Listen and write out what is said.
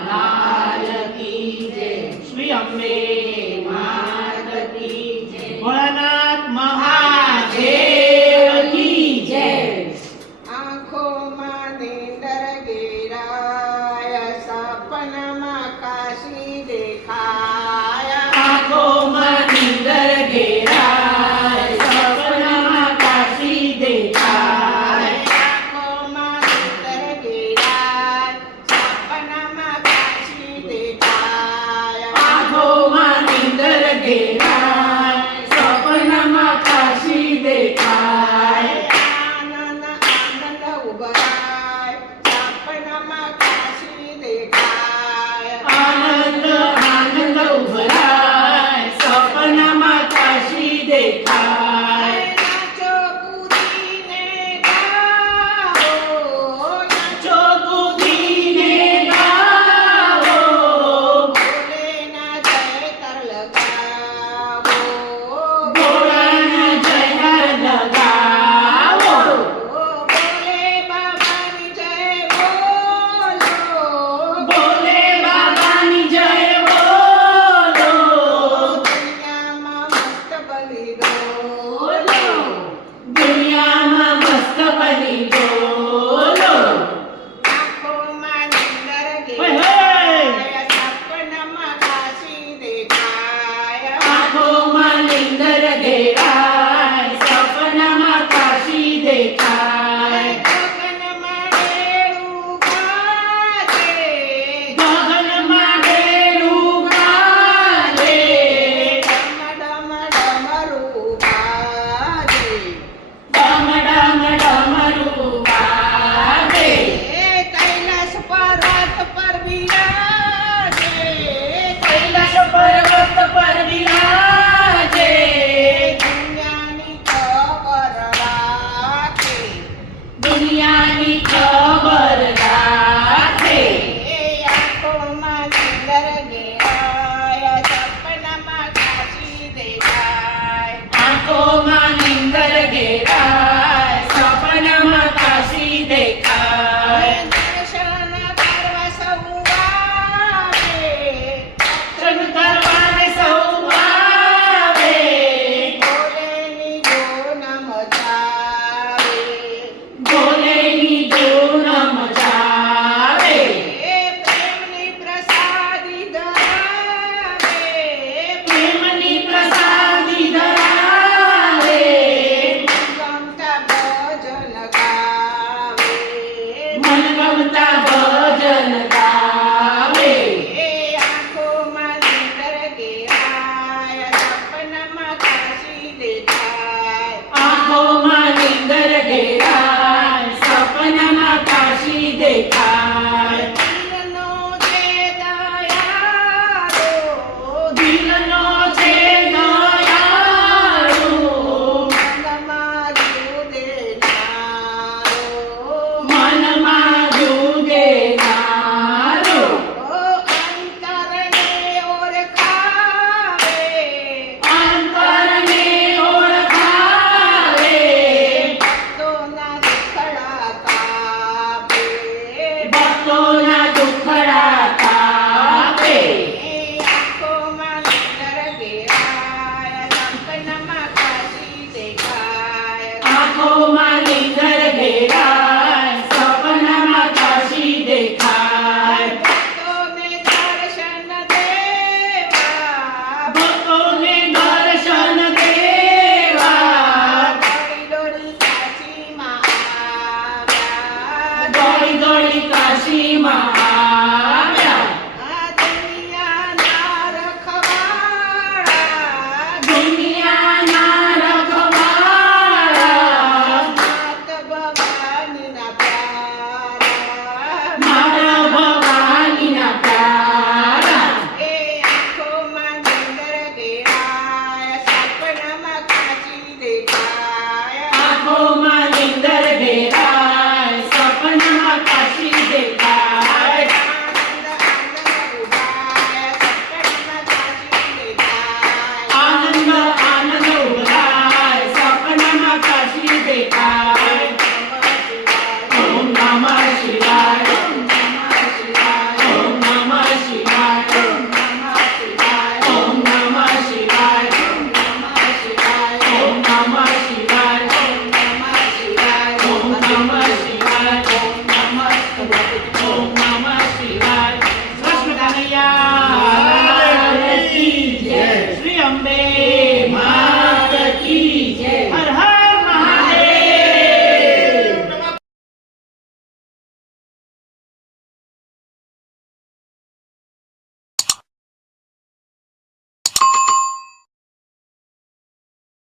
लाल की जय। श्री अम्बे मात की जय। भोलानाथ महादेव की जय। आँखों में नींदर गिराय, सपनमा काशी देखाया। आँखों में नींदर गिराय, सपनमा काशी देखाय। आँखों में नींदर गिराय, सपनमा काशी देखाय। आँखों में नींदर गिराय, सपनमा काशी देखाय। आनंद आनंद उभराय, सपनमा काशी देखाय। आनंद आनंद उभराय, सपनाમાં કાશી દેખાય। नाचो कूदीने गाओ, નાચો કૂદીને ગાઓ, भोले ना जय कर लगाओ। ભોળાના જયકાર લગાવો। भोले बाबा की जय बोलो, ભોલે બાબાની જય બોલો। दुनिया में मस्त बली डोलो। દુનિયામાં મસ્ત બની બોલો। आँखों में नींदर ઓય गिराय, હોય। सपनमा काशी देखाय। આંખોમાં નીંદર ઘેરાય, સપનામાં કાશી દેખાય। ગગનમાં ડેરું ગાજે, ગગનમાં ડેરું ગાજે, ડમ ડમ ડમરું ગાજે। ડમ ડમ ડમરું વાગે। એ કૈલાસ પર્વત પર વિરાજ